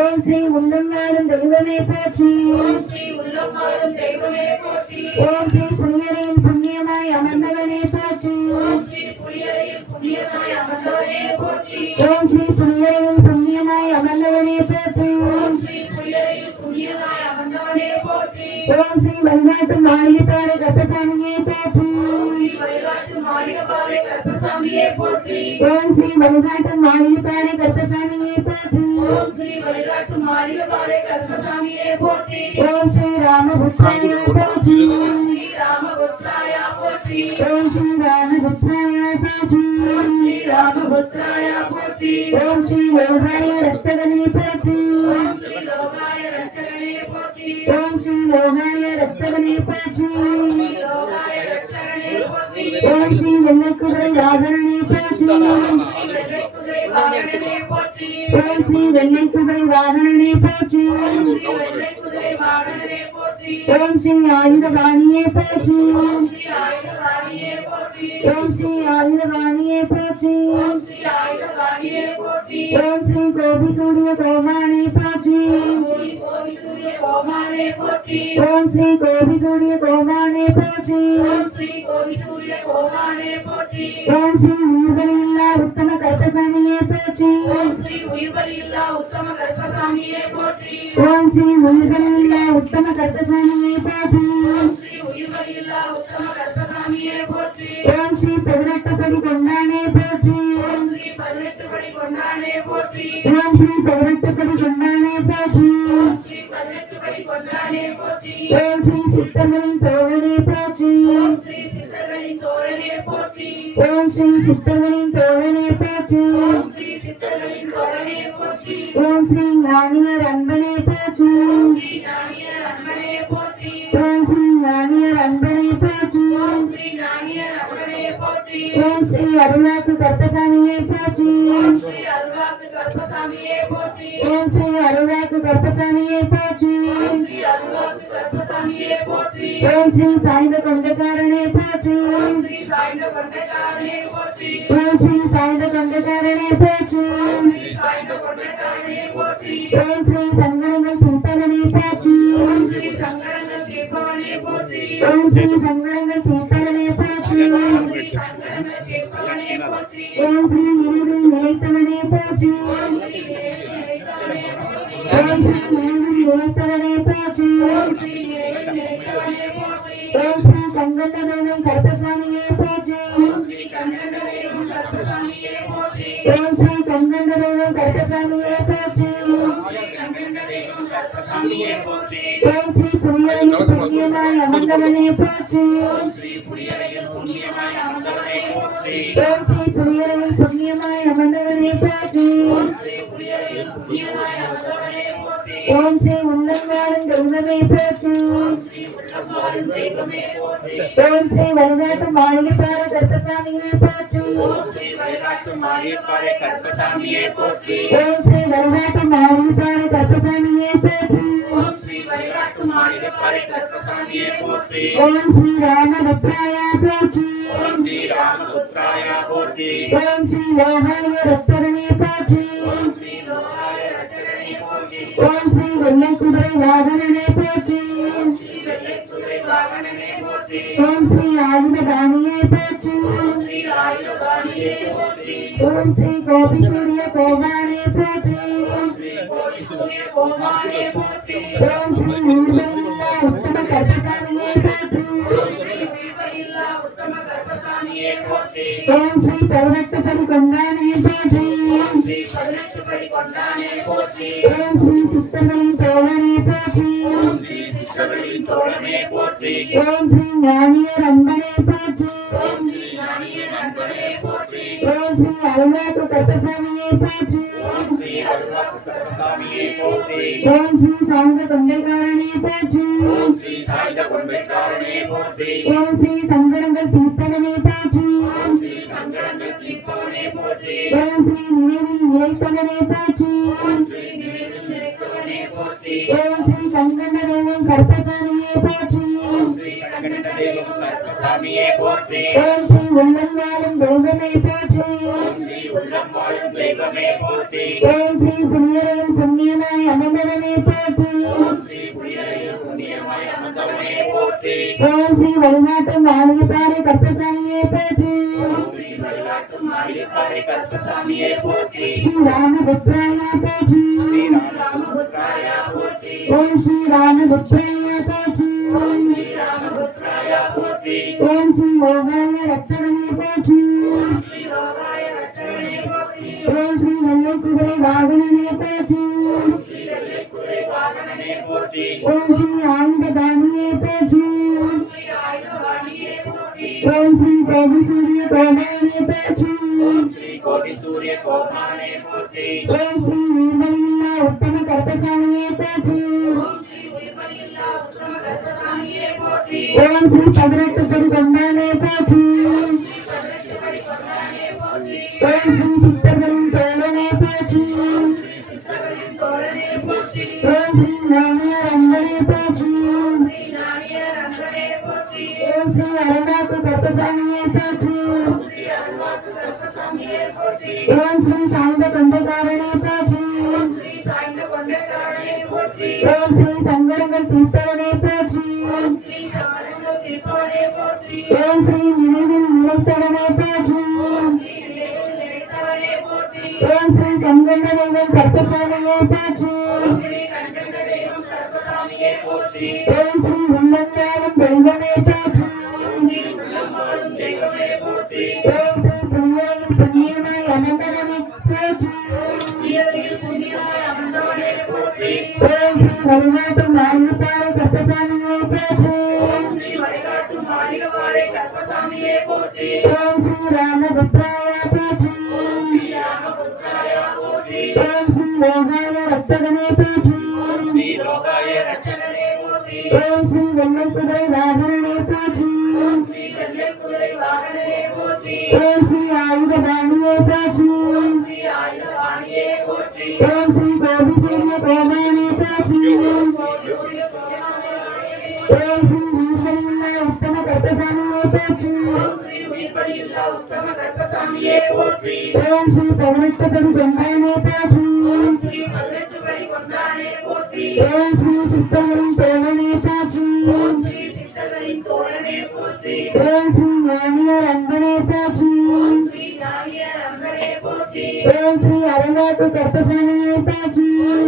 ஓம் ஸ்ரீ உள்ளம்மாளும் தெய்வமே போற்றி. ஓம் ஸ்ரீ புண்ணியரையும் புண்ணியமாய் அமர்ந்தவனே போற்றி. ஓம் ஸ்ரீ புண்ணியரையும் புண்ணியமாய் அமர்ந்தவனே போற்றி. ஓம் ஸ்ரீ வழிகாட்டு மாளிகைப்பாறை கருப்பசாமியே போற்றி. ஓம் ஸ்ரீ வழிகாட்டு மாளிகைப்பாறை கருப்பசாமியே போற்றி. ஓம் ஸ்ரீ ராமபுத்திராய போற்றி. ஓம் ஸ்ரீ ராமபுத்திராய போற்றி. ஓம் ஸ்ரீ யோகாய ரத்தகனே போற்றி. ஓம் ஸ்ரீ யோகாய ரத்தகனே போற்றி. ஓம் ஸ்ரீ வெள்ளைக்குதிரை வாகனனே போற்றி. ஓம் ஸ்ரீ வெள்ளைக்குதிரை வாகனனே போற்றி. ஓம் ஸ்ரீ ஆயுதபாணியே போற்றி. ஓம் ஸ்ரீ ஆயுதபாணியே போற்றி. ஓம் ஸ்ரீ கோபிசூரிய கோமானே போற்றி. ஓம் ஸ்ரீ கோபிசூரிய கோமானே போற்றி. ஓம் ஸ்ரீ உயிர்களில்லா உத்தம கருப்பசாமியே போற்றி. ஓம் ஸ்ரீ உயிர்களில்லா உத்தம கருப்பசாமியே போற்றி. ஓம் ஸ்ரீ பதினெட்டுப்படி கொண்டானே போற்றி. ஓம் ஸ்ரீ பதினெட்டுப்படி கொண்டானே போற்றி. ஓம் ஸ்ரீ சித்தர்களின் தோழனே போற்றி. ஓம் ஸ்ரீ சித்தர்களின் தோழனே போற்றி. ஓம் ஸ்ரீ ஞானியர் அன்பனே போற்றி. ஓம் ஸ்ரீ ஞானியர் அன்பனே போற்றி. ஓம் ஸ்ரீ அருளாக்கு கருப்பசாமியே போற்றி. ஓம் ஸ்ரீ அருளாக்கு கருப்பசாமியே போற்றி. ஓம் ஸ்ரீ சாய்ந்த கொண்டக்காரனே போற்றி. ஓம் ஸ்ரீ சாய்ந்த கொண்டக்காரனே போற்றி. ஓம் ஸ்ரீ சங்கரங்கள் தீர்ப்பவனே போற்றி. ஓம் ஸ்ரீ சங்கரங்கள் தீர்ப்பவனே போற்றி. ஓம் ஸ்ரீ நினைவில் நிலைத்தவனே போற்றி. ஓம் ஸ்ரீ நிலைத்தவனே போற்றி. ஓம் ஸ்ரீ கங்கண்டதேவன் கருப்பசாமியே போற்றி. ஓம் ஸ்ரீ கங்கண்டதேவன் கருப்பசாமியே போற்றி. ஓம் ஸ்ரீ புண்ணியமாய் அமர்ந்தவனே போற்றி. ஓம் ஸ்ரீ புண்ணியரையில் புண்ணியமாய் அமர்ந்தவனே போற்றி. ஓம் ஸ்ரீ புண்ணியரையில் புண்ணியமாய் அமர்ந்தவனே போற்றி. ஓம் ஸ்ரீ உள்ளங்காடும் தெய்வமே போற்றி. ஓம் ஸ்ரீ வழிகாட்டு மாளிகைப்பாறை கருப்பசாமியே போற்றி. ஓம் ஸ்ரீ வழிகாட்டு மாளிகைப்பாறை கருப்பசாமியே போற்றி. ஓம் ஸ்ரீ ராமபுத்திராய போற்றி. ஓம் ஸ்ரீ யோகாய ரத்தகனே போற்றி. ஓம் ஸ்ரீ வெள்ளைக்குதிரை வாகனனே போற்றி. ஓம் ஸ்ரீ ஆயுதபாணியே போற்றி. ஓம் ஸ்ரீ கோபிசூரிய கோமானே போற்றி. ஓம் ஸ்ரீ உயிர்களில்லா உத்தம கருப்பசாமியே போற்றி. ஓம் ஸ்ரீ பதினெட்டுப்படி கொண்டானே போற்றி. ஓம் ஸ்ரீ சித்தர்களின் தோழனே போற்றி. ஓம் ஸ்ரீ ஞானியர் அன்பனே போற்றி. ஓம் ஸ்ரீ அருளாக்கு கருப்பசாமியே போற்றி. ஓம் ஸ்ரீ சாய்ந்த கொண்டைக்காரனே போற்றி. ஓம் ஸ்ரீ சங்கரங்கள் தீர்த்தவனே போற்றி. ஓம் ஸ்ரீ நினைவில் நிலைப்பவனே போற்றி. ஓம் ஸ்ரீ கங்கண்டதேவன் கருப்பசாமியே போற்றி. ஓம் ஸ்ரீ உள்ளங்காடும் தெய்வமே போற்றி. ஓம் ஸ்ரீ புண்ணியரையும் புண்ணியமாய் ஓம் ஸ்ரீ வழிகாட்டும் மாளிகைப்பாறை கருப்பசாமியே போற்றி ஸ்ரீ வழிகாட்டும் மாளிகைப்பாறை கருப்பசாமியே போற்றி ஸ்ரீ ராமபுத்ராயா போற்றி ஸ்ரீ ராமபுத்ராயா போற்றி ஓம் ஸ்ரீ ராமபுத்ராயா போற்றி ஸ்ரீ ராமபுத்ராயா போற்றி ஓம் ஸ்ரீ யோகாய ரட்சகனே போற்றி ஸ்ரீ லோகாய ரட்சகனே போற்றி ஓம் ஸ்ரீ வெள்ளை குதிரை வாகனனே போற்றி ஸ்ரீ வெள்ளை குதிரை வாகனனே போற்றி ஓம் ஸ்ரீ ஆயுத தானியே போற்றி ஸ்ரீ ஆயுதவாணியே போற்றி ஓம் ஸ்ரீ கோடி சூரிய கோமானே போற்றி ஸ்ரீ கோடி சூரிய கோபாலே போற்றி ஓம் ஸ்ரீ நீர்மலில்லா உத்தம கருப்பசாமியே போற்றி ஸ்ரீ உயிர்வழியில்லா உத்தம கருப்பசாமியே போற்றி ஓம் ஸ்ரீ 18 படி கொண்டானே போற்றி ஓம் ஸ்ரீ சித்தர்களின் தோழனே போற்றி சித்தர்களின் தோழனே போற்றி ஓம் ஸ்ரீ ஞானியர் அன்பனே போற்றி ஸ்ரீ ஞானியர் அன்பனே போற்றி ஓம் ஸ்ரீ அருணாக்கு கருப்பசாமியே போற்றி ஸ்ரீ அருள்வாக்கு கருப்பசாமியே போற்றி ஓம் ஸ்ரீ சாந்த கொண்டக்காரனே போற்றி ஸ்ரீ சாய்ந்த கொண்டைக்காரனே போற்றி ஓம் ஸ்ரீ சங்கரங்கள் தீர்த்தவனே போற்றி ஸ்ரீ சமரங்கள் திருப்பவனே போற்றி ஓம் ஸ்ரீ நினைவில் நிலைத்தவனே போற்றி ஸ்ரீ நிலையில் நிலைத்தவனே போற்றி ஓம் ஸ்ரீ கங்கண்ண தெய்வம் கருப்பசாமியே போற்றி ஸ்ரீ கண்டன தெய்வம் கருப்பசாமியே போற்றி ஓம் ஸ்ரீ உள்ளங்காலும் தெய்வமே போற்றி ஸ்ரீ உள்ளம் வாழும் தெய்வமே போற்றி ஓம் ஸ்ரீ புண்ணியனின் புண்ணியமாய் அமர்ந்தவனே போற்றி உயர்வில் புண்ணியமாய் அமர்ந்தவனே போற்றி ஓம் ஸ்ரீ வழிகாட்டும் மாளிகைப்பாறை கருப்பசாமியே போற்றி ஸ்ரீ வழிகாட்டும் மாளிகைப்பாறை கருப்பசாமியே போற்றி ஓம் ஸ்ரீ ராமபுத்ராயா போற்றி ஸ்ரீ ராமபுத்ராயா போற்றி ஓம் ஸ்ரீ யோகாய ரட்சகனே போற்றி ஸ்ரீ லோகாய ரட்சகனே போற்றி ஓம் ஸ்ரீ வெள்ளை குதிரை வாகனனே போற்றி ஸ்ரீ வெள்ளை குதிரை வாகனனே போற்றி ஓம் ஸ்ரீ ஆயுத தானியே போற்றி ஸ்ரீ ஆயுதவாணியே போற்றி ஓம் ஸ்ரீ கோடி சூரிய கோமானே போற்றி சூரிய கோமானே ஓம் ஸ்ரீ ஈஸ்வரனில்லா உத்தம கருப்பசாமியே போற்றி ஸ்ரீ உயிர்வழியில்லா உத்தம கருப்பசாமியே போற்றி ஓம் ஸ்ரீ 18 படி கொண்டானே போற்றி ஸ்ரீ 18 படி கொண்டானே போற்றி ஓம் ஸ்ரீ சித்தர்களின் தோழனே போற்றி ஸ்ரீ சித்தர்களின் தோழனே போற்றி ஓம் ஸ்ரீ ஞானியர் அன்பனே போற்றி ஸ்ரீ ஞானியர் அன்பனே போற்றி ஓம் ஸ்ரீ அருணாக்கு கருப்பசாமியே போற்றி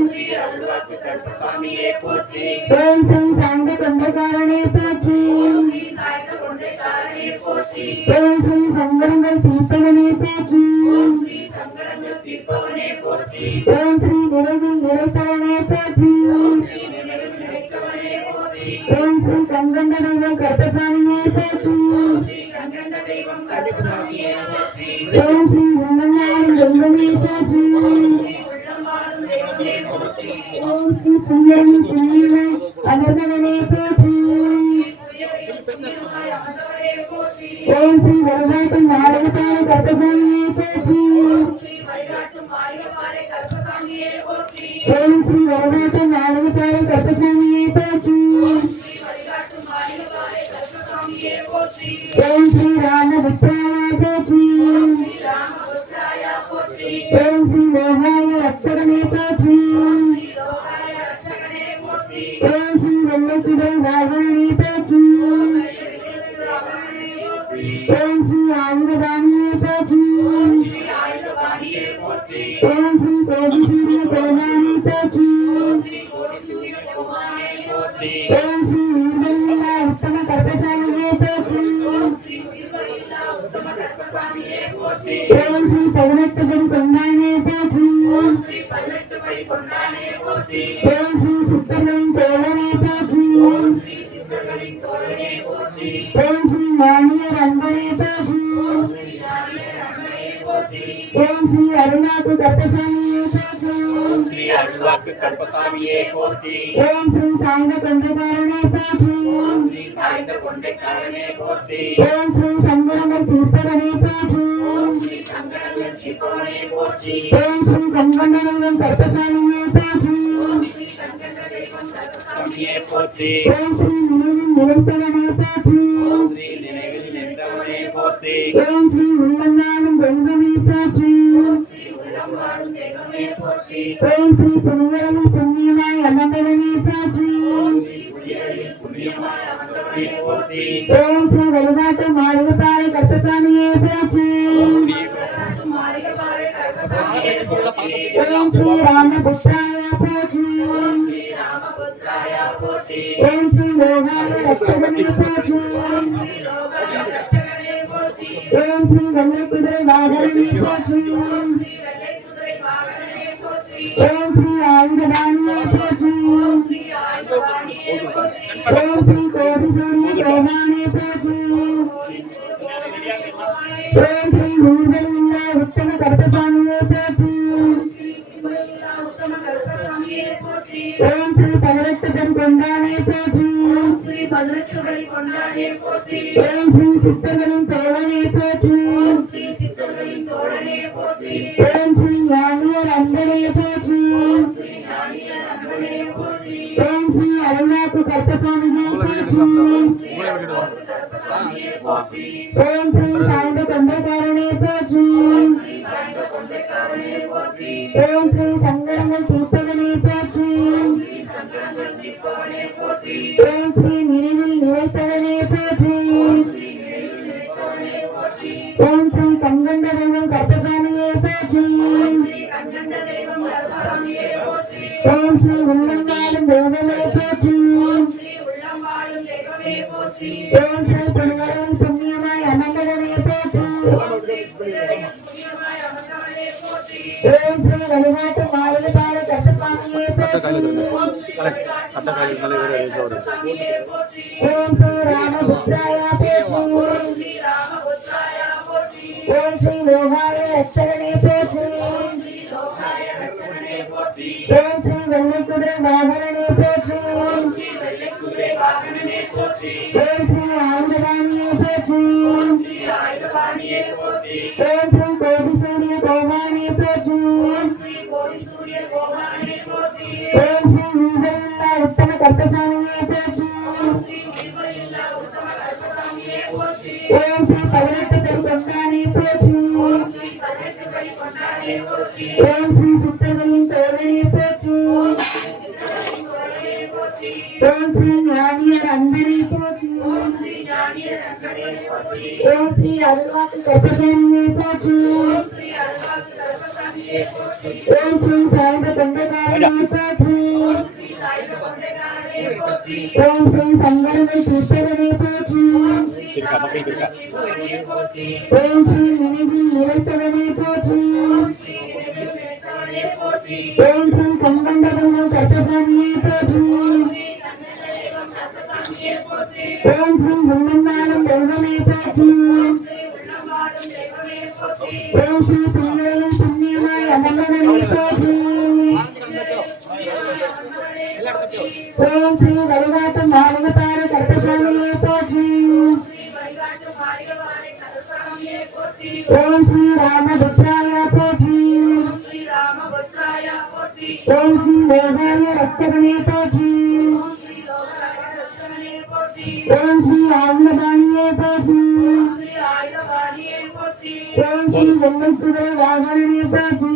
ஸ்ரீ அருள்வாக்கு கருப்பசாமியே போற்றி ஓம் ஸ்ரீ சாந்த கொண்டக்காரனே போற்றி ஸ்ரீ சாய்ந்த கொண்டைக்காரனே போற்றி ஓம் ஸ்ரீ சங்கரங்கள் தீர்த்தவனே போற்றி ஸ்ரீ சங்கடங்கள் தீர்ப்பவனே போற்றி ஓம் ஸ்ரீ நினைவில் நிலைத்தவனே போற்றி ஸ்ரீ நினைவில் நினைத்தவனே போற்றி ஓம் ஸ்ரீ கங்கண்ட தெய்வம் கருப்பசாமியே போற்றி ஸ்ரீ கங்கண்ட தெய்வம் கருப்பசாமியே போற்றி ஓம் ஸ்ரீ உள்ளங்காலும் தெய்வமே போற்றி உள்ளம் வாழும் தெய்வமே போற்றி ஓம் ஸ்ரீ புண்ணியனின் புண்ணியமாய் அமர்ந்தவனே போற்றி உயர்வில் புண்ணியமாய் அமர்ந்தவனே போற்றி ஓம் ஸ்ரீ வழிகாட்டும் மாளிகைப்பாறை கருப்பசாமியே போற்றி ஸ்ரீ வழிகாட்டும் மாளிகைப்பாறை கருப்பசாமியே போற்றி ஓம் ஸ்ரீ வழிகாட்டும் மாளிகைப்பாறை கருப்பசாமியே போற்றி ஸ்ரீ வழிகாட்டும் மாளிகைப்பாறை கருப்பசாமியே போற்றி ஓம் ஸ்ரீ ராமபுத்ராயா போற்றி ஸ்ரீ ராமபுத்ராயா போற்றி ஓம் ஸ்ரீ யோகாய ரட்சகனே போற்றி ஸ்ரீ லோகாய ரட்சகனே போற்றி ஓம் ஸ்ரீ வெள்ளை குதிரை வாகனனே போற்றி ஓம் ஸ்ரீ ஆயுத தானியே போற்றி ஸ்ரீ ஆயுதவாணியே போற்றி ஓம் ஸ்ரீ கோடி சூரிய கோமானே போற்றி ஸ்ரீ கோடி சூரிய கோமானே போற்றி ஓம் ஸ்ரீ நீர்மலில்லா உத்தம கருப்பசாமியே போற்றி ஸ்ரீ உயிர்வழியில்லா உத்தம கருப்பசாமியே போற்றி ஓம் ஸ்ரீ 18 படி கொண்டானே போற்றி ஸ்ரீ 18 படி கொண்டானே போற்றி ஓம் ஸ்ரீ சித்தர்களின் தோழனே போற்றி ஸ்ரீ சித்தர்களின் தோழனே போற்றி ஓம் ஸ்ரீ ஞானியர் அன்பனே போற்றி ஸ்ரீ ஞானியர் அன்பனே போற்றி ஓம் ஸ்ரீ அருணாக்கு கருப்பசாமியே போற்றி ஸ்ரீ அருள்வாக்கு கருப்பசாமியே போற்றி ஓம் ஸ்ரீ சாந்த கொண்டக்காரனே போற்றி ஸ்ரீ சாய்ந்த கொண்டைக்காரனே போற்றி ஓம் ஸ்ரீ சங்கரங்கள் தீர்த்தவனே போற்றி ஸ்ரீ சங்கடங்கள் தீர்ப்பவனே போற்றி ஓம் ஸ்ரீ கங்கண்ண தெய்வம் கருப்பசாமியே போற்றி ஸ்ரீ கண்டன தெய்வம் கருப்பசாமியே போற்றி ஓம் ஸ்ரீ நினைவில் நிலைத்தவனே போற்றி ஸ்ரீ நினைவில் நின்றவனே போற்றி ஓம் ஸ்ரீ உள்ளங்காலும் தெய்வமே போற்றி ஸ்ரீ உள்ளம் வாழும் தெய்வமே போற்றி ஓம் ஸ்ரீ புண்ணியனின் புண்ணியமாய் அமர்ந்தவனே போற்றி ஸ்ரீ உயரில் புண்ணியமாய் அமர்ந்தவனே போற்றி ராமபுத்ராய போற்றி. ராமபுத்ராய போற்றி. ஓம் ஸ்ரீ லோகாய ரட்சகனே போற்றி. ரட்சகனே போற்றி. ஓம் ஸ்ரீ வெள்ளை குதிரை வாகனனே போற்றி. வெள்ளை குதிரை வாகனனே போற்றி. ஓம் ஸ்ரீ ஆயுதபாணியே போற்றி. ஆயுதபாணியே போற்றி. ஓம் ஸ்ரீ கோடி சூரிய கோமானே போற்றி. ஓம் ஸ்ரீ ஊர்வலில்லா உத்தம கருப்பசாமியே போற்றி. உத்தம கருப்பசாமியே போற்றி. ஓம் ஸ்ரீ பதினெட்டுடன் கொண்டானே போற்றி. ஸ்ரீ பதினெட்டுகளை கொண்டாடே போற்றி. ஓம் ஸ்ரீ சித்தர்களின் தோழனே போற்றி. ஸ்ரீ சித்தர்களின் தோழனே போற்றி. ஓம் ஸ்ரீ ஞானியர் அன்பனே போற்றி. ஸ்ரீ ஞானியர் அன்பனே போற்றி. ஓம் ஸ்ரீ அருணாக்கு கருப்பசாமியே போற்றி. கருப்பசாமியே போற்றி. ஓம் ஸ்ரீ சாய்ந்த கொண்டைக்காரனே போற்றி. சாய்ந்த கொண்டைக்காரனே போற்றி. ஓம் ஸ்ரீ சங்கரங்கள் தீர்ப்பகனே போற்றி. சங்கடங்கள் தீர்ப்பவனே போற்றி. ஓம் ஸ்ரீ நினைவில் நிலைப்பவனே போற்றி. நினைப்பவனே போற்றி. ஓம் ஸ்ரீ கங்கண்ட தெய்வம் கருப்பசாமியே போற்றி. கண்கண்ட தெய்வம் கருப்பசாமியே போற்றி. ஓம் ஸ்ரீ உள்ளங்காடும் தெய்வமே போற்றி. ஸ்ரீ உள்ளம் வாழும் தெய்வமே போற்றி. ஓம் ஸ்ரீ புனிதரின் புண்ணியமாய் அமர்ந்தவனே போற்றி. புண்ணியமாய் அமர்ந்தவனே போற்றி. ஓம் ஸ்ரீ வழிகாட்டு மாறுபாடு கருப்பசாமியே போற்றி. கருப்பசாமியே போற்றி. ஓம் ஸ்ரீ ராமபுத்ராய போற்றி. ஸ்ரீ ராமபுத்ராய போற்றி. ஓம் ஸ்ரீ லோகாய ரட்சகனே போற்றி. ஸ்ரீ லோகாய ரட்சகனே போற்றி. ஓம் ஸ்ரீ வெள்ளை குதிரை வாகனனே போற்றி. ஸ்ரீ வெள்ளை குதிரை வாகனனே போற்றி. ஓம் ஸ்ரீ ஆயுதபாணியே போற்றி. ஸ்ரீ ஆயுதபாணியே போற்றி. ஓம் ஸ்ரீ கோடி சூரிய கோமானே போற்றி. ஸ்ரீ கோடி சூரிய கோமானே போற்றி. ஓம் ஸ்ரீ ஊர்வலில்லா உத்தம கருப்பசாமியே போற்றி. ஸ்ரீ உயிர்வழியில்லா உத்தம கருப்பசாமியே போற்றி. ஓம் ஸ்ரீ பதினெட்டுடன் கொண்டானே போற்றி. ஸ்ரீ பதினெட்டுகளை கொண்டாடே போற்றி. ஓம் ஸ்ரீ சித்தர்களின் தோழனே போற்றி. சித்தர்களின் தோழனே போற்றி. ஓம் ஸ்ரீ ஞானியர் அன்பனே போற்றி. ஸ்ரீ ஞானியர் அன்பனே போற்றி. ஓம் ஸ்ரீ அருள்வாக்கு கருப்பசாமியே போற்றி. ஸ்ரீ அருள்வாக்கு கருப்பசாமியே போற்றி. ஓம் ஸ்ரீ சாய்ந்த கொண்டைக்காரனே போற்றி. ஸ்ரீ சாய்ந்த கொண்டைக்காரனே போற்றி. ஓம் ஸ்ரீ சங்கரங்கள் தீர்ப்பகனே போற்றி. தீர்ப்பவனே போற்றி. ஓம் ஸ்ரீ நினைவில் நிலைத்தவனே போற்றி. ஸ்ரீ நினைவில் நினைத்தவனே போற்றி. ஓம் ஸ்ரீ கங்கண்ட தெய்வம் கருப்பசாமியே போற்றி. ஸ்ரீ கண்ணன தெய்வம் கருப்பசாமியே போற்றி. ஓம் ஸ்ரீ உள்ளங்காடும் தெய்வமே போற்றி. ஸ்ரீ உள்ளம் வாழும் தெய்வமே போற்றி. ஓம் ஸ்ரீ புனிதரின் புண்ணியமாய் அமர்ந்தவனே போற்றி. ஓம் ஸ்ரீ வழிகாட்டு மாறுபாடு கருப்பசாமியே போற்றி. ஸ்ரீ வழிகாட்டு மாளிகவாரை கருப்பசாமியே போற்றி. ஓம் ஸ்ரீ ராமபுத்ராய போற்றி. ஸ்ரீ ராமபுத்ராய போற்றி. ஓம் ஸ்ரீ லோகாய ரட்சகனே போற்றி. ஸ்ரீ லோகாய ரட்சகனே போற்றி. ஓம் ஸ்ரீ ஆயுதபாணியே போற்றி. ஸ்ரீ ஆயுதபாணியே போற்றி. ஓம் ஸ்ரீ வெள்ளை குதிரை வாகனனே போற்றி.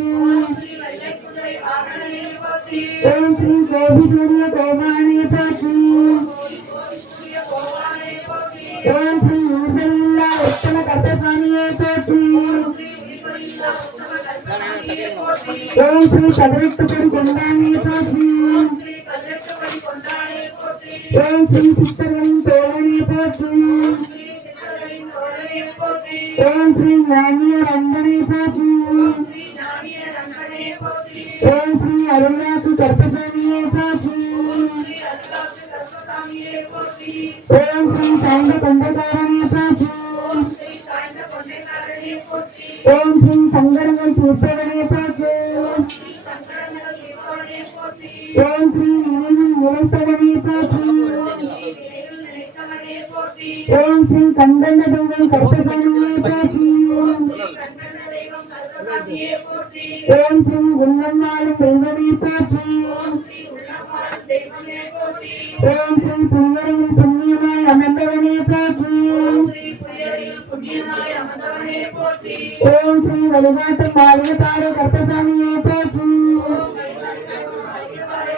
ஸ்ரீ வெள்ளை குதிரை வாகனனே போற்றி. ஓம் ஸ்ரீ கோடி சூரிய கோமானே போற்றி. சூரிய கோவானே போற்றி. ஓம் ஸ்ரீ ஊர்வலில்லா உத்தம கருப்பசாமியே போற்றி. ஸ்ரீ உயிர்வழியில்லா உத்தம கருப்பசாமியே போற்றி. ஓம் ஸ்ரீ பதினெட்டுடன் கொண்டானே போற்றி. ஸ்ரீ பதினெட்டுகளை கொண்டாடே போற்றி. ஓம் ஸ்ரீ சித்தர்களின் தோழனே போற்றி. ஸ்ரீ சித்தர்களின் தோழனே போற்றி. ஓம் ஸ்ரீ ஞானியர் அன்பனே போற்றி. ஸ்ரீ ஞானியர் அன்பனே போற்றி. ஓம் ஸ்ரீ அருணாக்கு கருப்பசாமியே போற்றி. ஸ்ரீ அருள்வாக்கு கருப்பசாமியே போற்றி. ஓம் ஸ்ரீ சாய்ந்த கொண்டைக்காரனே போற்றி. ஸ்ரீ சாய்ந்த கொண்டைக்காரனே போற்றி. ஓம் ஸ்ரீ சங்கரங்கள் தீர்ப்பகனே போற்றி. ஸ்ரீ சங்கடங்கள் தீர்ப்பவனே போற்றி. ஓம் ஸ்ரீ நினைவில் நிலைப்பவனே போற்றி. நினைவில் நினைத்தவனே போற்றி. ஓம் ஸ்ரீ கங்கண்ட தெய்வம் கருப்பசாமியே போற்றி. கண்ணன தெய்வம் கருப்பசாமியே போற்றி. ஓம் ஸ்ரீ உள்ளம் வாழும் தெய்வமே போற்றி. ஸ்ரீ உள்ளம் வாழும் தெய்வமே போற்றி. ஓம் ஸ்ரீ புனிதரின் புண்ணியமாய் அமர்ந்தவனே போற்றி. ஸ்ரீ புயலில் புண்ணியமாய் அமர்ந்தவனே போற்றி. ஓம் ஸ்ரீ வழிகாட்டு மாறுபாடு கருப்பசாமியே போற்றி.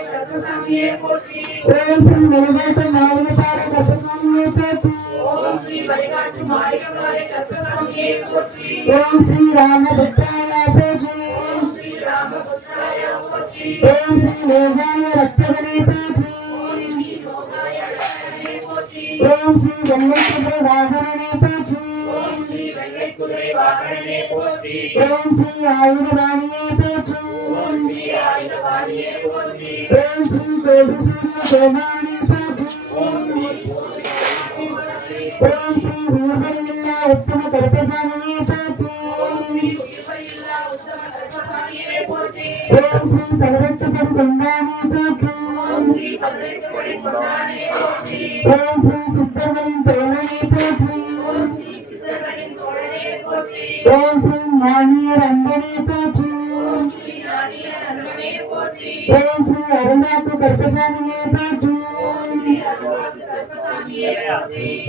கருப்பசாமியே போற்றி. ஓம் ஸ்ரீ வழிகாட்டு மாறுபாடு கருப்பசாமியே போற்றி. ஓம் ஸ்ரீ வழிகாட்டு மாளிகவாரை கருப்பசாமியே போற்றி. ஓம் ஸ்ரீ ராமபுத்ராய போற்றி. ஸ்ரீ ராமபுத்ராய போற்றி. ஓம் ஸ்ரீ லோகாய ரட்சகனே போற்றி ஓம் ஸ்ரீ வெள்ளை குதிரை வாகனனே போற்றி ஓம் ஸ்ரீ ஆயுதவாணியே போற்றி ஓம் ஸ்ரீ கோடி சூரிய போற்றி ஓம் ஸ்ரீ வீரமில்லா உத்தம கருப்பசாமியே போற்றி ஓம் ஸ்ரீ பதினெட்டுபடி கொண்டானே போற்றி ஓம் ஸ்ரீ சித்தர்களின் தோழனே போற்றி ஓம் ஸ்ரீ ஞானியர் அன்பனே போற்றி ஓம் ஸ்ரீ அருளாக்கு கருப்பசாமியே போற்றி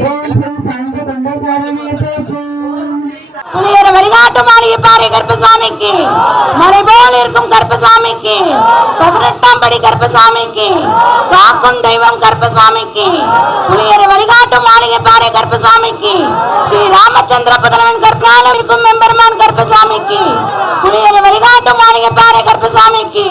ஓம் ஸ்ரீ சங்க கண்டசாரனே போற்றி புனிதர் வழிகாட்டு மாளிகை பாறை கருப்பசாமிக்கு, மலை போல் இருக்கும் கருப்பசாமிக்கு, 18ஆம் படி கருப்பசாமிக்கு, காக்கும் தெய்வம் கருப்பசாமிக்கு, புனிதர் வழிகாட்டு மாளிகை பாறை கருப்பசாமிக்கு, ஸ்ரீ ராமச்சந்திர பதனவன் கற்பனாலும் இருக்கும் மெம்பெருமான் கருப்பசாமிக்கு, புனிதர் வழிகாட்டு மாளிகை பாறை கருப்பசாமிக்கு.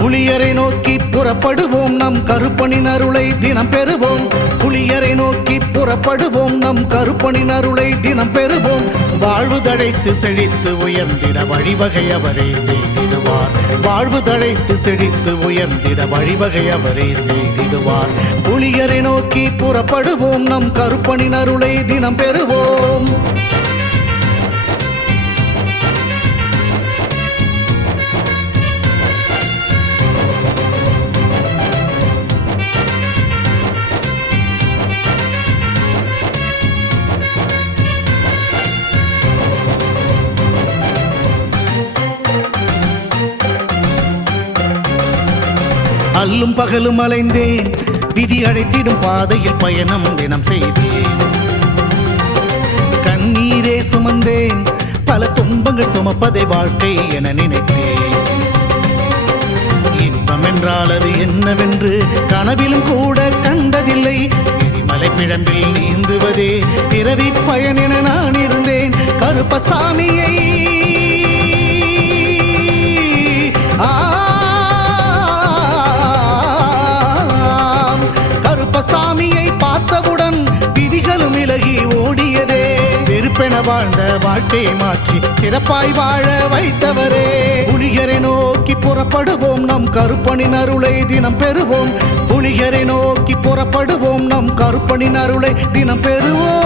புலியரை நோக்கி புறப்படுவோம், நம் கருப்பனின் அருளை தினம் பெறுவோம். புலியரை நோக்கி புறப்படுவோம், நம் கருப்பனின் அருளை தினம் பெறுவோம். வாழ்வு தழைத்து செழித்து உயர்ந்திட வழிவகை அவரே செய்திடுவார். வாழ்வு தழைத்து செழித்து உயர்ந்திட வழிவகை அவரே செய்திடுவார். புலியரை நோக்கி புறப்படுவோம், நம் கருப்பனின் அருளை தினம் பெறுவோம். அல்லும் பகலும் அலைந்தேன், விதி அழைத்திடும் பாதையில் பயணம் தினம் செய்தேன். கண்ணீரே சுமந்தேன், பல துன்பங்கள் சுமப்பதை வாழ்க்கை என நினைத்தேன். இன்பம் என்றால் அது என்னவென்று கனவிலும் கூட கண்டதில்லை. எரிமலை பிழம்பில் நீந்துவதே பிறவி பயன் என நான் இருந்தேன். கருப்பசாமியை கருப்பசாமியை பார்த்தவுடன் விதிகளும் விலகி ஓடியதே. வெறுப்பென வாழ்ந்த வாழ்க்கையை மாற்றி சிறப்பாய் வாழ வைத்தவரே. புலிகரை நோக்கி புறப்படுவோம், நம் கருப்பனின் அருளை தினம் பெறுவோம். புலிகரை நோக்கி புறப்படுவோம், நம் கருப்பனின் அருளை தினம் பெறுவோம்.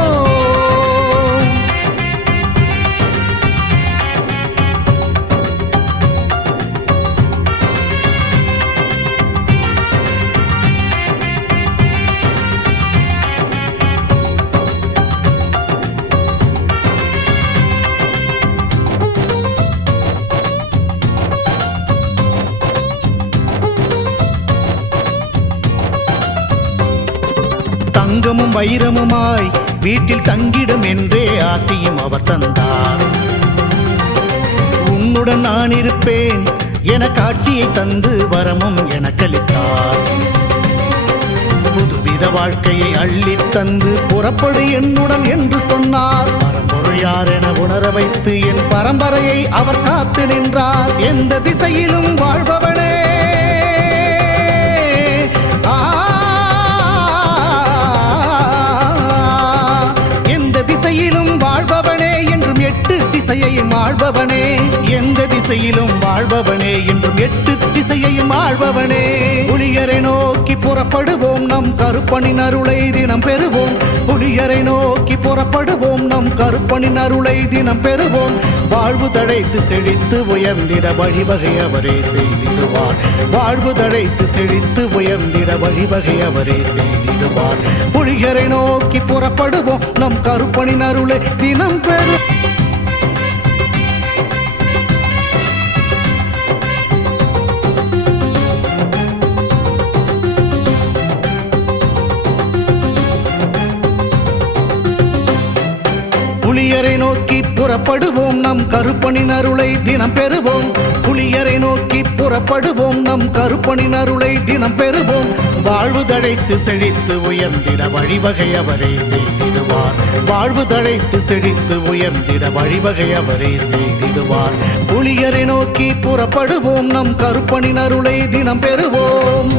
தங்கமும் வைரமுமாய் வீட்டில் தங்கிடும் என்றே ஆசையும் அவர் தந்தார். உன்னுடன் நான் இருப்பேன் என காட்சியை தந்து வரமும் எனக்களித்தார். புதுவித வாழ்க்கையை அள்ளித் தந்து புறப்படு என்னுடன் என்று சொன்னார். பரம்பொருள் யார் என உணர வைத்து என் பரம்பரையை அவர் காத்து நின்றார். எந்த திசையிலும் வாழ்பவனே, வாழ்பவனே என்றும் 8 திசையையும் ஆள்பவனே. எந்த திசையிலும் வாழ்பவனே என்றும் 8 திசையையும் ஆள்பவனே. புலியரை நோக்கி புறப்படுவோம், நம் கருப்பனின் அருளை தினம் பெறுவோம். புலியரை நோக்கி புறப்படுவோம், நம் கருப்பனின் அருளை தினம் பெறுவோம். வாழ்வு தழைத்து செழித்து உயர்ந்திட வழிவகை அவரே செய்திடுவார். வாழ்வு தழைத்து செழித்து உயர்ந்திட வழிவகை அவரே செய்திடுவார். புலியரை நோக்கி புறப்படுவோம், நம் கருப்பனின் அருளை தினம் பெறும். புலியரை நோக்கி புறப்படுவோம் நம் கருப்பனின் அருளை தினம் பெறுவோம் புலியரை நோக்கி புறப்படுவோம் நம் கருப்பனின் அருளை தினம் பெறுவோம் வாழ்வு தழைத்து செழித்து உயர்ந்திட வழிவகை அவரே செய்திடுவார் வாழ்வு தழைத்து செழித்து உயர்ந்திட வழிவகை அவரே செய்திடுவார் புலியரை நோக்கி புறப்படுவோம் நம் கருப்பனின் அருளை தினம் பெறுவோம்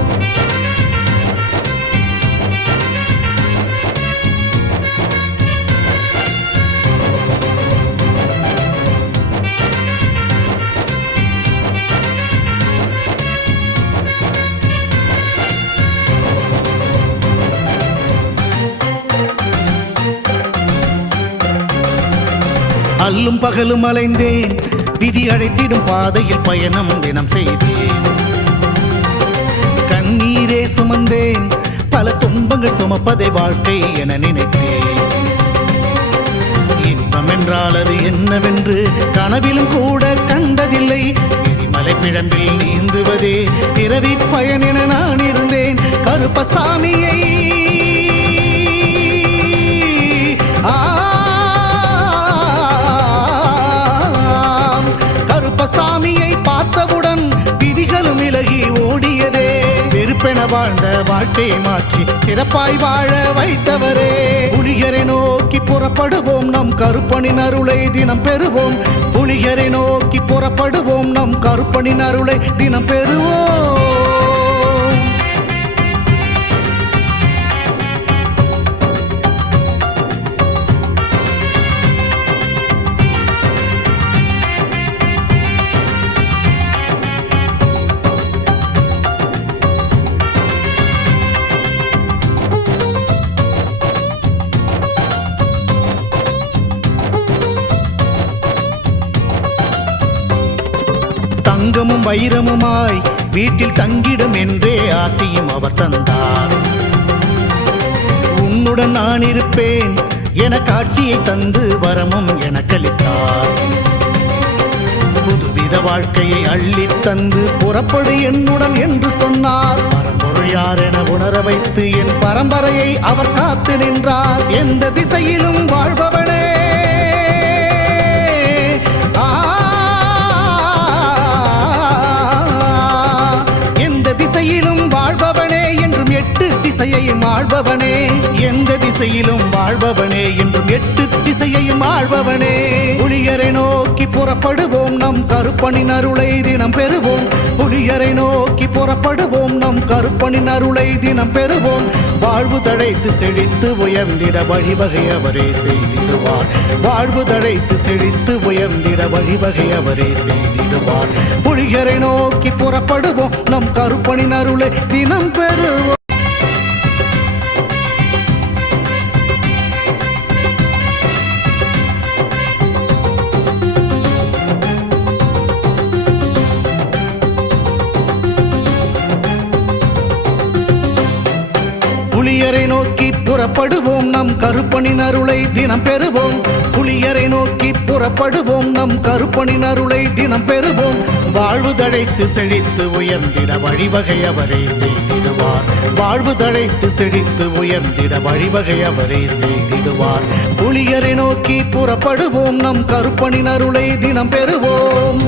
அல்லும் பகலும் அலைந்தேன் விதி அழைத்திடும் பாதையில் பயணம் தினம் செய்தேன் கண்ணீரே சுமந்தேன் பல துன்பங்கள் சுமப்பதை வாழ்க்கை என நினைத்தேன் இன்பம் என்றால் அது என்னவென்று கனவிலும் கூட கண்டதில்லை எரிமலை பிழம்பில் நீந்துவதே பிறவி பயன் என நான் இருந்தேன் கருப்பசாமியை கருப்பசாமியை பார்த்தவுடன் விதிகளும் விலகி ஓடியதே வெறுப்பென வாழ்ந்த வாழ்க்கையை மாற்றி சிறப்பாய் வாழ வைத்தவரே புலிகரை நோக்கி புறப்படுவோம் நம் கருப்பனின் அருளை தினம் பெறுவோம் புலிகரை நோக்கி புறப்படுவோம் நம் கருப்பனின் அருளை தினம் பெறுவோம் தங்கமும் வைரமுமாய் வீட்டில் தங்கிடும் என்றே ஆசையும் அவர் தந்தார் உன்னுடன் நான் இருப்பேன் என காட்சியை தந்து வரமும் எனக்களித்தார் புதுவித வாழ்க்கையை அள்ளித் தந்து புறப்படு என்னுடன் என்று சொன்னார் பரம்பொருள் யார் என உணர வைத்து என் பரம்பரையை அவர் காத்து நின்றார் எந்த திசையிலும் வாழ்பவனே திசையிலும் வாழ்பவனே என்றும் எட்டு திசையையும் ஆள்பவனே எந்த திசையிலும் வாழ்பவனே என்றும் எட்டு திசையையும் ஆள்பவனே புலியரை நோக்கி புறப்படுவோம் நம் கருப்பனின் அருளை தினம் பெறுவோம் புலியரை நோக்கி புறப்படுவோம் நம் கருப்பனின் அருளை தினம் பெறுவோம் வாழ்வு தழைத்து செழித்து உயர்ந்திட வழிவகை அவரே செய்திடுவார் வாழ்வு தழைத்து செழித்து உயர்ந்திட வழிவகை அவரே செய்திடுவார் புலியரை நோக்கி புறப்படுவோம் நம் கருப்பனின் அருளை தினம் பெறுவோம் புலியரை நோக்கி புறப்படுவோம் நம் கருப்பனின் அருளை தினம் பெறுவோம் புலியரை நோக்கி புறப்படுவோம் நம் கருப்பனின் அருளை தினம் பெறுவோம் வாழ்வு தழைத்து செழித்து உயர்ந்திட வழிவகை அவரே செய்திடுவார் வாழ்வு தழைத்து செழித்து உயர்ந்திட வழிவகை அவரே செய்திடுவார் புலியரை நோக்கி புறப்படுவோம் நம் கருப்பனின் அருளை தினம் பெறுவோம்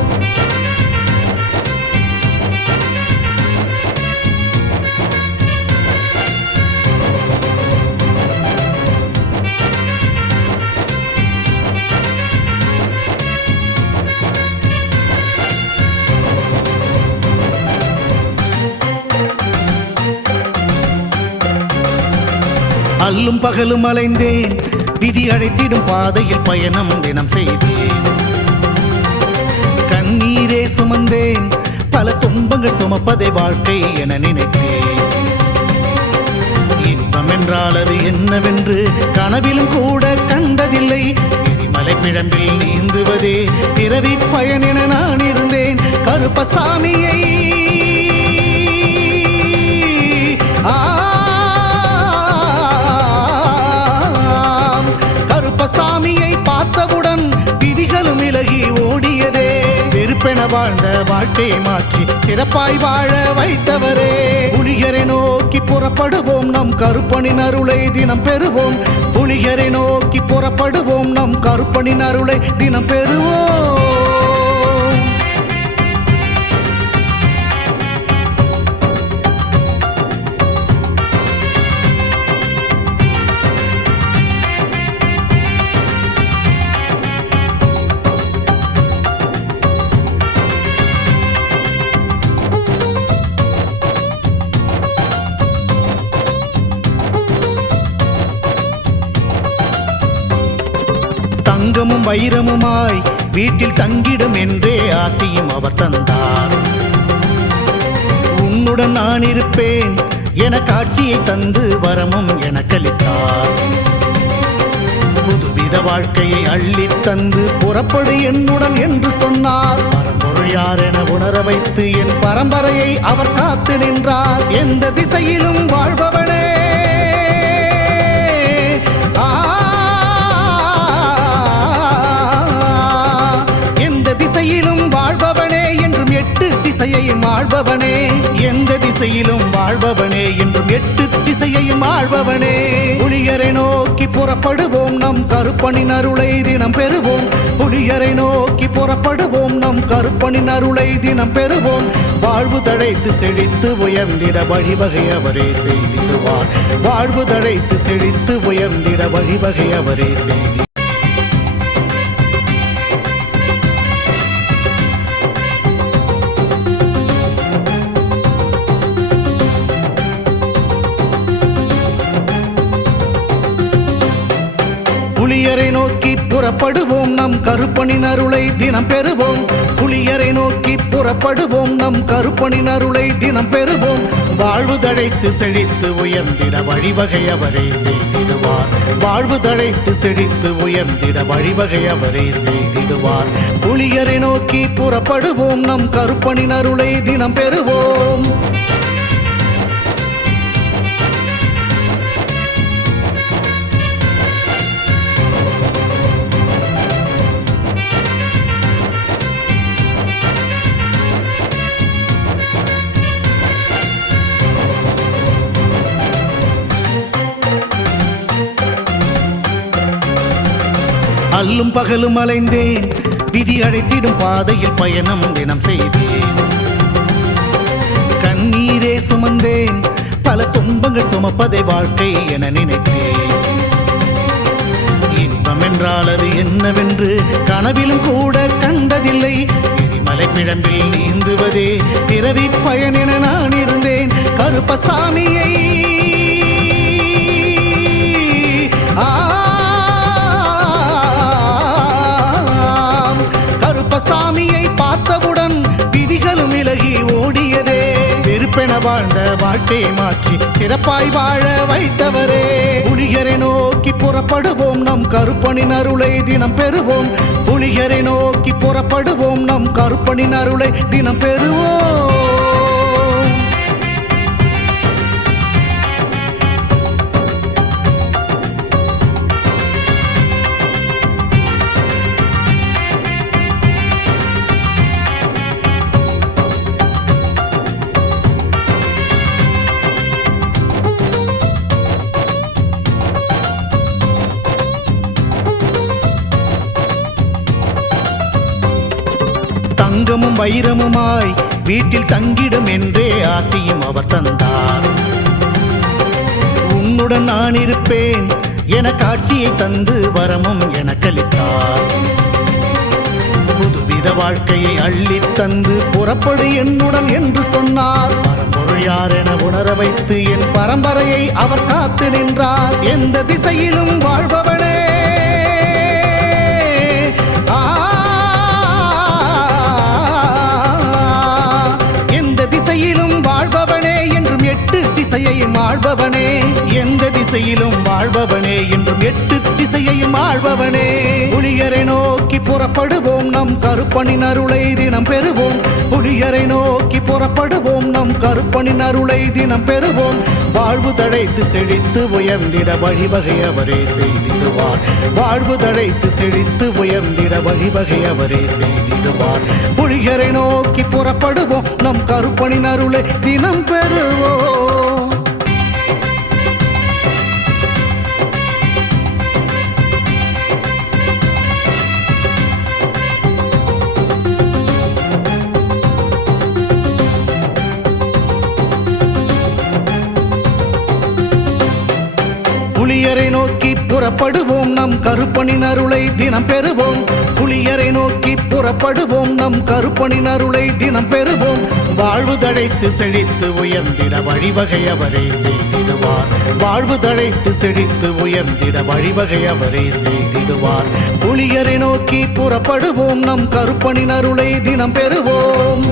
அல்லும் பகலும் அலைந்தேன் விதி அழைத்திடும் பாதையில் பயணம் தினம் செய்தேன் கண்ணீரே சுமந்தேன் பல துன்பங்கள் சுமப்பதை வாழ்க்கை என நினைத்தேன் இன்பம் என்றால் அது என்னவென்று கனவிலும் கூட கண்டதில்லை எரிமலை பிழம்பில் நீந்துவதே பிறவி பயன் என நான் இருந்தேன் கருப்பசாமியை கருப்பசாமியை பார்த்தவுடன் விதிகளும் விலகி ஓடியதே வெறுப்பென வாழ்ந்த வாழ்க்கையை மாற்றி சிறப்பாய் வாழ வைத்தவரே புலிகரை நோக்கி புறப்படுவோம் நம் கருப்பனின் அருளை தினம் பெறுவோம் புலியரை நோக்கி புறப்படுவோம் நம் கருப்பனின் அருளை தினம் பெறுவோம். தங்கமும் வைரமுமாய் வீட்டில் தங்கிடும் என்றே ஆசையும் அவர் தந்தார். உன்னுடன் நான் இருப்பேன் என காட்சியை தந்து வரமும் எனக்களித்தார். புதுவித வாழ்க்கையை அள்ளித் தந்து புறப்படு என்னுடன் என்று சொன்னார். பரம்பொருள் யார் என உணர வைத்து என் பரம்பரையை அவர் காத்து நின்றார். எந்த திசையிலும் வாழ்பவனே வாழ்பவனே என்றும் எட்டு திசையையும் ஆள்பவனே. எந்த திசையிலும் வாழ்பவனே என்றும் எட்டு திசையையும் ஆள்பவனே. புலியரை நோக்கி புறப்படுவோம் நம் கருப்பனின் அருளை தினம் பெறுவோம். புலியரை நோக்கி புறப்படுவோம் நம் கருப்பனின் அருளை தினம் பெறுவோம். வாழ்வு தழைத்து செழித்து உயர்ந்திட வழிவகை அவரே செய்திடுவார். வாழ்வு தழைத்து செழித்து உயர்ந்திட வழிவகை அவரே செய்தி. புலியரை நோக்கி புறப்படுவோம் நம் கருப்பனின் அருளை தினம் பெறுவோம். புலியரை நோக்கி புறப்படுவோம் நம் கருப்பனின் அருளை தினம் பெறுவோம். வாழ்வு தழைத்து செழித்து உயர்ந்திட வழிவகை அவரே செய்திடுவார். வாழ்வு தழைத்து செழித்து உயர்ந்திட வழிவகை அவரே செய்திடுவார். புலியரை நோக்கி புறப்படுவோம் நம் கருப்பனின் அருளை தினம் பெறுவோம். அல்லும் பகலும் அலைந்தேன் விதி அழைத்திடும் பாதையில் பயணம் தினம் செய்தேன். கண்ணீரே சுமந்தேன் பல துன்பங்கள் சுமப்பதை வாழ்க்கை என நினைத்தேன். இன்பம் என்றால் அது என்னவென்று கனவிலும் கூட கண்டதில்லை. எரிமலை பிழம்பில் நீந்துவதே பிறவி பயன் என நான் இருந்தேன். கருப்பசாமியை கருப்பசாமியை பார்த்தவுடன் விதிகளும் விலகி ஓடியதே. வெறுப்பென வாழ்ந்த வாழ்க்கையை மாற்றி சிறப்பாய் வாழ வைத்தவரே. புலியரை நோக்கி புறப்படுவோம் நம் கருப்பனின் அருளை தினம் பெறுவோம். புலியரை நோக்கி புறப்படுவோம் நம் கருப்பனின் அருளை தினம் பெறுவோம். தங்கமும் வைரமுமாய் வீட்டில் தங்கிடும் என்றே ஆசையும் அவர் தந்தார். உன்னுடன் நான் இருப்பேன் என காட்சியை தந்து வரமும் எனக்களித்தார். புதுவித வாழ்க்கையை அள்ளித் தந்து புறப்படு என்னுடன் என்று சொன்னார். பரம்பொருள் யார் என உணர வைத்து என் பரம்பரையை அவர் காத்து நின்றார். எந்த திசையிலும் வாழ்பவனே வாழ்பவனே என்றும் எட்டு திசையையும் ஆள்பவனே. எந்த திசையிலும் வாழ்பவனே என்றும் எட்டு திசையையும் ஆள்பவனே. புலியரை நோக்கி புறப்படுவோம் நம் கருப்பனின் அருளை தினம் பெறுவோம். புலியரை நோக்கி புறப்படுவோம் நம் கருப்பனின் அருளை தினம் பெறுவோம். வாழ்வு தழைத்து செழித்து உயர்ந்திட வழிவகை அவரே செய்திடுவார். வாழ்வு தழைத்து செழித்து உயர்ந்திட வழிவகை அவரே செய்திடுவார். புலியரை நோக்கி புறப்படுவோம் நம் கருப்பனின் அருளை தினம் பெறுவோம். புறப்படுவோம் நம் கருப்பனின் அருளை தினம் பெறுவோம் புலியரை நோக்கி புறப்படுவோம் நம் கருப்பனின் அருளை தினம் பெறுவோம் வாழ்வு தழைத்து செழித்து உயர்ந்திட வழிவகை அவரே செய்திடுவார் வாழ்வு தழைத்து செழித்து உயர்ந்திட வழிவகை அவரே செய்திடுவார் புலியரை நோக்கி புறப்படுவோம் நம் கருப்பனின் அருளை தினம் பெறுவோம்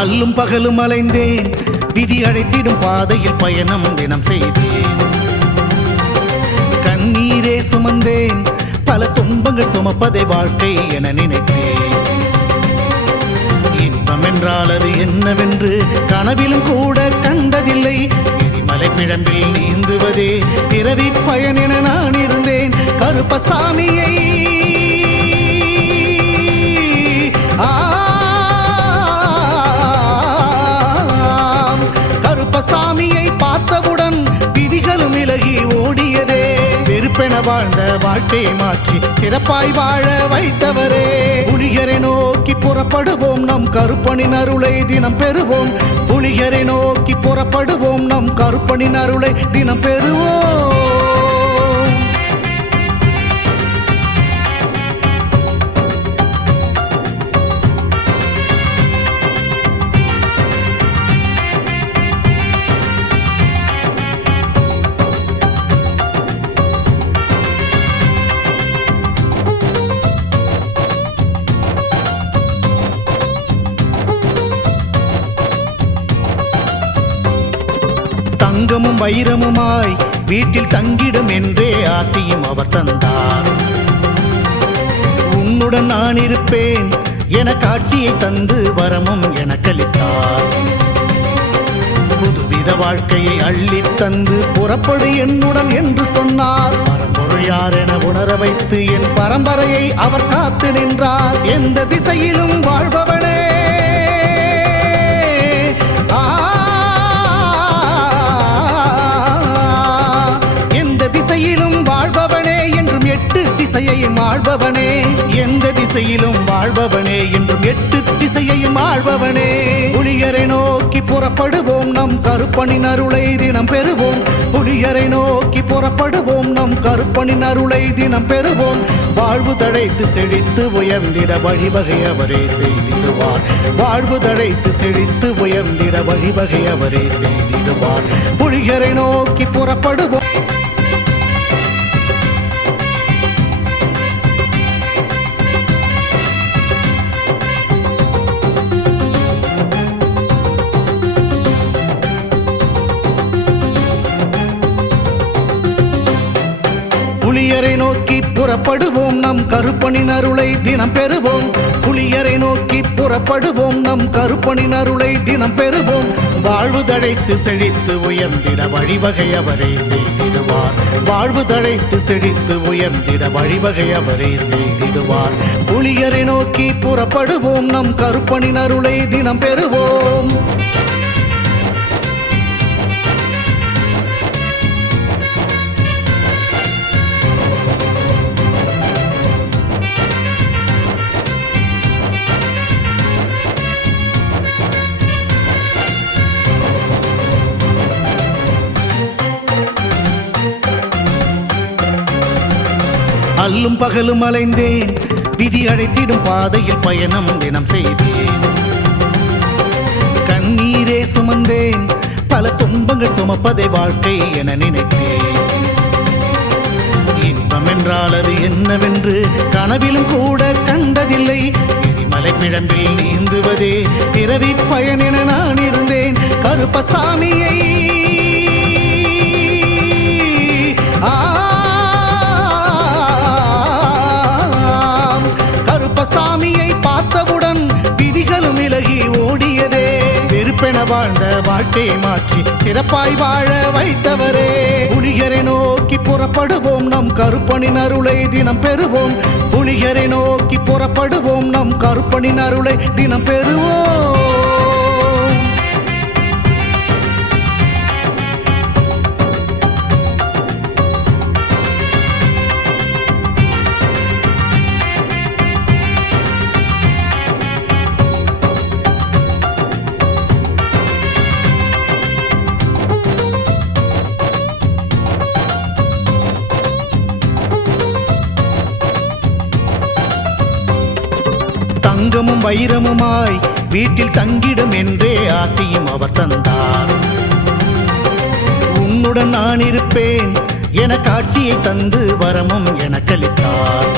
அல்லும் பகலும் அலைந்தேன் விதி அழைத்திடும் பாதையில் பயணம் தினம் செய்தேன் கண்ணீரே சுமந்தேன் பல துன்பங்கள் சுமப்பதை வாழ்க்கை என நினைத்தேன் இன்பம் என்றால் அது என்னவென்று கனவிலும் கூட கண்டதில்லை எரிமலை பிழம்பில் நீந்துவதே பிறவி பயன் என நான் இருந்தேன் கருப்பசாமியை கருப்பசாமியை பார்த்தவுடன் விதிகளும் விலகி ஓடியதே வெறுப்பென வாழ்ந்த வாழ்க்கையை மாற்றி சிறப்பாய் வாழ வைத்தவரே புலிகரை நோக்கி புறப்படுவோம் நம் கருப்பனின் அருளை தினம் பெறுவோம் புலிகரை நோக்கி புறப்படுவோம் நம் கருப்பனின் அருளை தினம் பெறுவோம் தங்கமும் வைரமுமாய் வீட்டில் தங்கிடும் என்றே ஆசையும் அவர் தந்தார் உன்னுடன் நான் இருப்பேன் என காட்சியை தந்து வரமும் எனக்களித்தார் புதுவித வாழ்க்கையை அள்ளித் தந்து புறப்படு என்னுடன் என்று சொன்னார் பரம்பொருள் யார் என உணர வைத்து என் பரம்பரையை அவர் காத்து நின்றார் எந்த திசையிலும் வாழ்பவனே திசையிலும் வாழ்பவனே என்றும் எட்டு திசையையும் ஆள்பவனே எந்த திசையிலும் வாழ்பவனே என்றும் எட்டு திசையையும் ஆள்பவனே புலியரை நோக்கி புறப்படுவோம் நம் கருப்பனின் அருளை தினம் பெறுவோம் புலியரை நோக்கி புறப்படுவோம் நம் கருப்பனின் அருளை தினம் பெறுவோம் வாழ்வு தழைத்து செழித்து உயர்ந்திட வழிவகை அவரே செய்திடுவார் வாழ்வு தழைத்து செழித்து உயர்ந்திட வழிவகை அவரே செய்திடுவார் புலியரை நோக்கி புறப்படுவோம் புலியரை நோக்கி புறப்படுவோம் நம் கருப்பனின் அருளை தினம் பெறுவோம் புலியரை நோக்கி புறப்படுவோம் நம் கருப்பனின் அருளை தினம் பெறுவோம் வாழ்வு தழைத்து செழித்து உயர்ந்திட வழிவகை அவரே செய்திடுவார் வாழ்வு தழைத்து செழித்து உயர்ந்திட வழிவகை அவரே செய்திடுவார் புலியரை நோக்கி புறப்படுவோம் நம் கருப்பனின் அருளை தினம் பெறுவோம் அல்லும் பகலும் அலைந்தேன் விதி அழைத்திடும் பாதையில் பயணம் தினம் செய்தேன் கண்ணீரே சுமந்தேன் பல துன்பங்கள் சுமப்பதை வாழ்க்கை என நினைத்தேன் இன்பம் என்றால் அது என்னவென்று கனவிலும் கூட கண்டதில்லை எரிமலை பிழம்பில் நீந்துவதே பிறவி பயன் என நான் இருந்தேன் கருப்பசாமியை கருப்பசாமியை பார்த்தவுடன் விதிகளும் விலகி ஓடியதே வெறுப்பென வாழ்ந்த வாழ்க்கையை மாற்றி சிறப்பாய் வாழ வைத்தவரே புலிகரை நோக்கி புறப்படுவோம் நம் கருப்பனின் அருளை தினம் பெறுவோம் புலிகரை நோக்கி புறப்படுவோம் நம் கருப்பனின் அருளை தினம் பெறுவோம் தங்கமும் வைரமுமாய் வீட்டில் தங்கிடும் என்றே ஆசியும் அவர் தந்தார். உன்னுடன் நான் இருப்பேன் என காட்சியை தந்து வரமும் எனக்களித்தார்.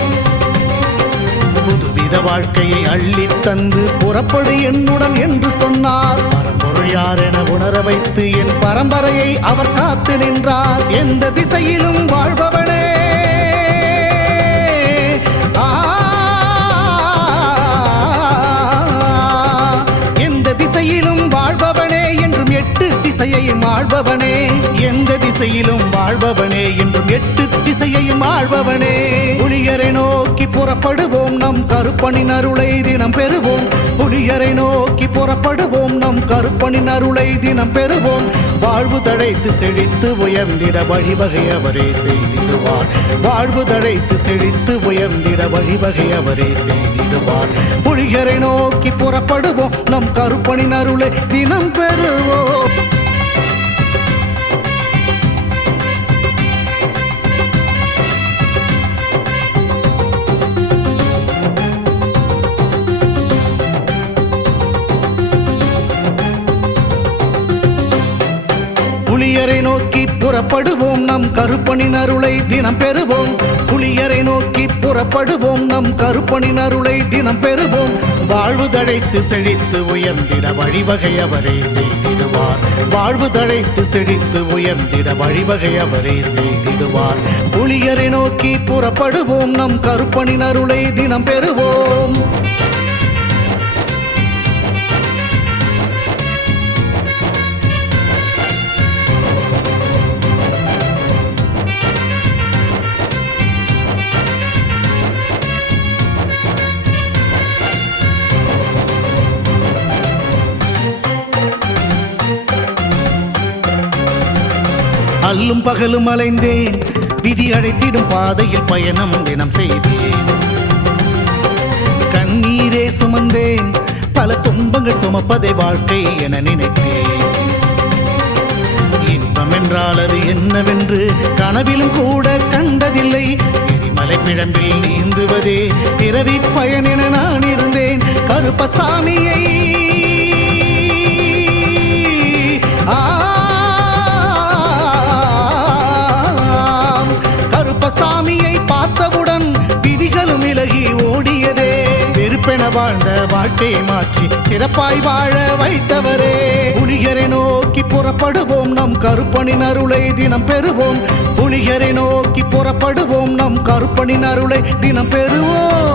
புதுவித வாழ்க்கையை அள்ளித் தந்து புறப்படு என்னுடன் என்று சொன்னார். பரம்பொருள் யார் என உணர வைத்து என் பரம்பரையை அவர் காத்து நின்றார். எந்த திசையிலும் வாழ்பவனே, எந்த திசையிலும் வாழ்பவனே என்றும் 8 திசையையும் ஆள்பவனே. எந்த திசையிலும் வாழ்பவனே என்றும் 8 திசையையும் ஆள்பவனே. புலியரை நோக்கி புறப்படுவோம், நம் கருப்பனின் அருளை தினம் பெறுவோம். புலியரை நோக்கி புறப்படுவோம், நம் கருப்பனின் அருளை தினம் பெறுவோம். வாழ்வு தழைத்து செழித்து உயர்ந்திட வழிவகை அவரே செய்திடுவார். வாழ்வு தழைத்து செழித்து உயர்ந்திட வழிவகை அவரே செய்திடுவார். புலியரை நோக்கி புறப்படுவோம், நம் கருப்பனின் அருளை தினம் பெறுவோம். புலியரை நோக்கி புறப்படுவோம், நம் கருப்பனின் அருளை தினம் பெறுவோம். புலியரை நோக்கி புறப்படுவோம், நம் கருப்பனின் அருளை தினம் பெறுவோம். வாழ்வு தழைத்து செழித்து உயர்ந்திட வழிவகை அவரே செய்திடுவார். வாழ்வு தழைத்து செழித்து உயர்ந்திட வழிவகை அவரே செய்திடுவார். புலியரை நோக்கி புறப்படுவோம், நம் கருப்பனின் அருளை தினம் பெறுவோம். அல்லும் பகலும் அலைந்தேன், விதி அழைத்திடும் பாதையில் பயணம் தினம் செய்தேன். கண்ணீரே சுமந்தேன், பல துன்பங்கள் சுமப்பதை வாழ்க்கை என நினைத்தேன். இன்பம் என்றால் அது என்னவென்று கனவிலும் கூட கண்டதில்லை. எரிமலை பிழம்பில் நீந்துவதே பிறவி பயன் என நான் இருந்தேன். கருப்பசாமியை கருப்பசாமியை பார்த்தவுடன் விதிகளும் விலகி ஓடியதே. வெறுப்பென வாழ்ந்த வாழ்க்கையை மாற்றி சிறப்பாய் வாழ வைத்தவரே. புலியரை நோக்கி புறப்படுவோம், நம் கருப்பனின் அருளை தினம் பெறுவோம். புலியரை நோக்கி புறப்படுவோம், நம் கருப்பனின் அருளை தினம் பெறுவோம்.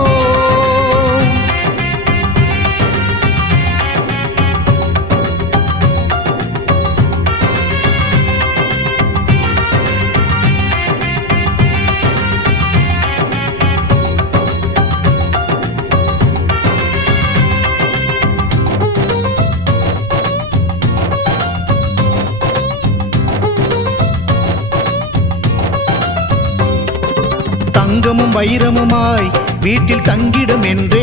தங்கமும் வைரமுமாய் வீட்டில் தங்கிடும் என்றே